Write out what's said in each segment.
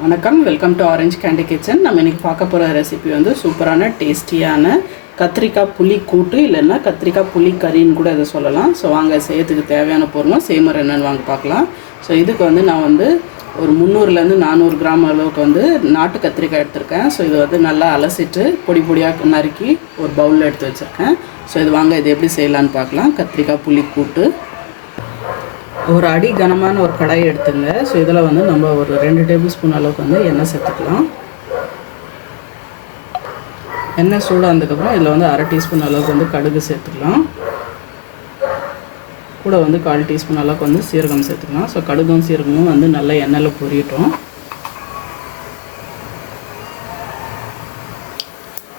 வணக்கம், welcome to orange candy kitchen. நம்ம இன்றைக்கி பார்க்க போகிற ரெசிபி வந்து சூப்பரான டேஸ்டியான கத்திரிக்காய் புளி கூட்டு, இல்லைன்னா கத்திரிக்காய் புளி கறின்னு கூட இதை சொல்லலாம். ஸோ வாங்க செய்யறதுக்கு தேவையான பொருளும் செய்முறை என்னென்னு வாங்க பார்க்கலாம். ஸோ இதுக்கு வந்து நான் வந்து ஒரு 300லேருந்து 400 கிராம் அளவுக்கு வந்து நாட்டு கத்திரிக்காய் எடுத்திருக்கேன். ஸோ இது வந்து நல்லா அலசிட்டு பொடி பொடியாக நறுக்கி ஒரு பவுலில் எடுத்து வச்சுருக்கேன். ஸோ இது வாங்க இது எப்படி செய்யலான்னு பார்க்கலாம். கத்திரிக்காய் புளி கூட்டு. ஒரு அடி கனமான ஒரு கடாயை எடுத்துங்க. ஸோ இதில் வந்து நம்ம ஒரு 2 டேபிள் ஸ்பூன் அளவுக்கு வந்து எண்ணெய் சேர்த்துக்கலாம். எண்ணெய் சூடானதுக்கப்புறம் இதில் வந்து அரை டீஸ்பூன் அளவுக்கு வந்து கடுகு சேர்த்துக்கலாம். கூட வந்து 1/4 டீஸ்பூன் அளவுக்கு வந்து சீரகம் சேர்த்துக்கலாம். ஸோ கடுகும் சீரகமும் வந்து நல்லா எண்ணெயில் பொரியட்டும்.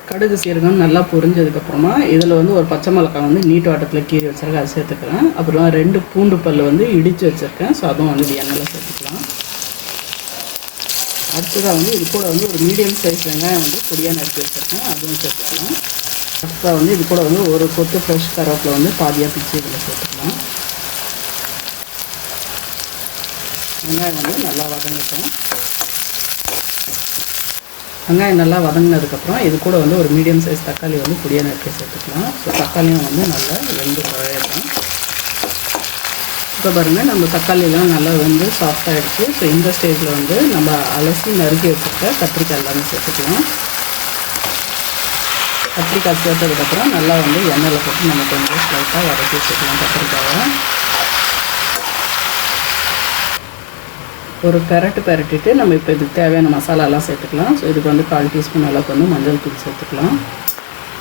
கடுகு சீரகம் நல்லா பொரிஞ்சதுக்கப்புறமா இதில் வந்து ஒரு பச்சை மிளகாய் வந்து நீட்டு வாட்டத்தில் கீறி வச்சுருக்கேன், அதை சேர்த்துக்கிறேன். அப்புறம் 2 பூண்டு பல் வந்து இடித்து வச்சுருக்கேன். ஸோ அதுவும் வந்து எண்ணெயில் சேர்த்துக்கலாம். அடுத்ததாக வந்து இது கூட வந்து ஒரு மீடியம் சைஸ் வெங்காயம் வந்து பொடியாக நறுக்கி வச்சுருக்கேன், அதுவும் சேர்த்துக்கலாம். அடுத்ததாக வந்து இது கூட வந்து ஒரு கொத்து ஃப்ரெஷ் கருவேப்பிலை வந்து பாதியாக பிச்சு இதில் சேர்த்துக்கலாம். வெங்காயம் வந்து நல்லா வதங்கட்டும். வெங்காயம் நல்லா வதங்கினதுக்கப்புறம் இது கூட வந்து ஒரு மீடியம் சைஸ் தக்காளி வந்து பொடியாக நறுக்கி சேர்த்துக்கலாம். ஸோ தக்காளியும் வந்து நல்லா வெந்து குழையட்டும். இப்போ பாருங்கள், நம்ம தக்காளியெலாம் நல்லா வந்து சாஃப்டாகிடுச்சு. ஸோ இந்த ஸ்டேஜில் வந்து நம்ம அலசி நறுக்கி வச்சுருக்க கத்திரிக்காய் எல்லாமே சேர்த்துக்கலாம். கத்திரிக்காய் சேர்த்ததுக்கப்புறம் நல்லா வந்து எண்ணெயில் போட்டு நம்ம கொஞ்சம் ஸ்லைட்டாக வதக்கி வச்சுக்கலாம். கத்திரிக்காயை ஒரு பெரட்டிட்டு நம்ம இப்போ இதுக்கு தேவையான மசாலாலாம் சேர்த்துக்கலாம். ஸோ இதுக்கு வந்து 1/4 டீஸ்பூன் அளவுக்கு வந்து மஞ்சள் தூள் சேர்த்துக்கலாம்.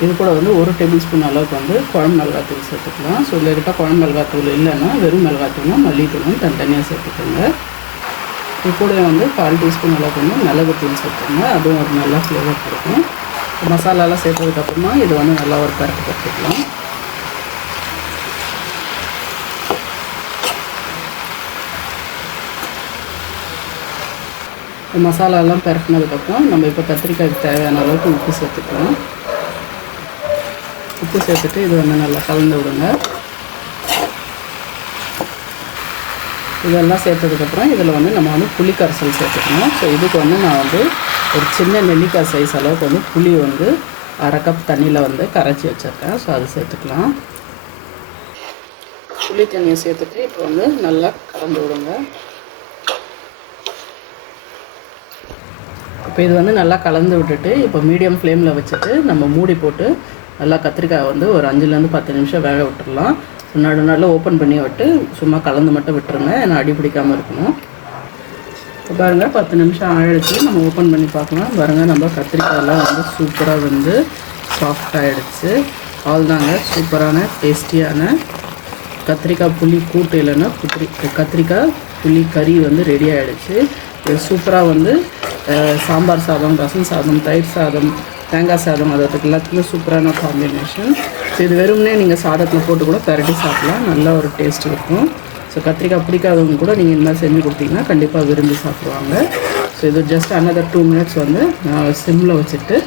இது கூட வந்து 1 டேபிள் ஸ்பூன் அளவுக்கு வந்து குழம்பு மிளகாத்தூள் சேர்த்துக்கலாம். ஸோ இதில் இருக்க குழம்பு மிளகாத்தூள் இல்லைன்னா வெறும் மிளகாத்தூளும் மல்லித்தூளும் தனித்தனியாக சேர்த்துக்கோங்க. இது கூட வந்து 1/4 டீஸ்பூன் அளவுக்கு வந்து மிளகுத்தூள் சேர்த்துக்கோங்க, அதுவும் ஒரு நல்லா ஃப்ளேவர் கொடுக்கும். மசாலாலாம் சேர்த்ததுக்கப்புறமா இது வந்து நல்லா ஒரு பரட்டிக்கலாம். மசாலாலாம் பரட்டினதுக்கப்புறம் நம்ம இப்போ கத்திரிக்காய்க்கு தேவையான அளவுக்கு உப்பு சேர்த்துக்கலாம். உப்பு சேர்த்துட்டு இது வந்து நல்லா கலந்து விடுங்க. இதெல்லாம் சேர்த்ததுக்கப்புறம் இதில் வந்து நம்ம வந்து புளி கரைசல் சேர்த்துக்கணும். ஸோ இதுக்கு வந்து நான் வந்து ஒரு சின்ன நெல்லிக்காய் சைஸ் அளவுக்கு வந்து புளி வந்து 1/2 கப் தண்ணியில் வந்து கரைச்சி வச்சுருக்கேன். ஸோ அது சேர்த்துக்கலாம். புளி தண்ணியை சேர்த்துட்டு இப்போ வந்து நல்லா கலந்து விடுங்க. இப்போ இது வந்து நல்லா கலந்து விட்டுட்டு இப்போ மீடியம் ஃப்ளேமில் வச்சுட்டு நம்ம மூடி போட்டு நல்லா கத்திரிக்காய் வந்து ஒரு 5லேருந்து 10 நிமிஷம் வேக விட்டுடலாம். நடுநாளில் ஓப்பன் பண்ணி விட்டு சும்மா கலந்து மட்டும் விட்டுருங்க, ஏன்னா அடி பிடிக்காமல் இருக்கணும். இப்போ பாருங்கள் 10 நிமிஷம் ஆகிடுச்சு. நம்ம ஓப்பன் பண்ணி பார்க்கலாம். பாருங்கள், நம்ம கத்திரிக்காயெல்லாம் வந்து சூப்பராக வந்து சாஃப்டாகிடுச்சு. அவ்வளோதாங்க, சூப்பரான டேஸ்டியான கத்திரிக்காய் புளி கூட்டு, இல்லைன்னா கத்திரிக்காய் புளி கறி வந்து ரெடி ஆகிடுச்சு. இது சூப்பராக வந்து சாம்பார் சாதம், ரசம் சாதம், தயிர் சாதம், தேங்காய் சாதம், அதுக்கு எல்லாத்துக்குமே சூப்பரான காம்பினேஷன். ஸோ இது வெறும்னே நீங்கள் சாதத்தில் போட்டு கூட பரட்டி சாப்பிட்லாம், நல்ல ஒரு டேஸ்ட் இருக்கும். ஸோ கத்திரிக்காய் பிடிக்காதவங்க கூட நீங்கள் இந்த மாதிரி செஞ்சு கொடுத்தீங்கன்னா கண்டிப்பாக விரும்பி சாப்பிடுவாங்க. ஸோ இது ஜஸ்ட் another 2 minutes வந்து நான் சிம்மில் வச்சுட்டு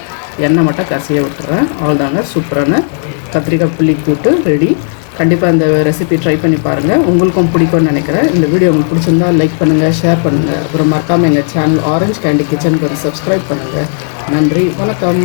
எண்ணெய் மட்டும் கசிய விட்டுறேன். அவ்வளோதாங்க, சூப்பரான கத்திரிக்காய் புளி கூட்டு ரெடி. கண்டிப்பாக இந்த ரெசிபி ட்ரை பண்ணி பாருங்கள், உங்களுக்கும் பிடிக்கும்னு நினைக்கிறேன். இந்த வீடியோ உங்களுக்கு பிடிச்சிருந்தா லைக் பண்ணுங்கள், ஷேர் பண்ணுங்கள். அப்புறம் மறக்காமல் எங்கள் சேனல் ஆரஞ்ச் கேண்டி கிச்சனுக்கு வந்து சப்ஸ்கிரைப் பண்ணுங்கள். நன்றி, வணக்கம்.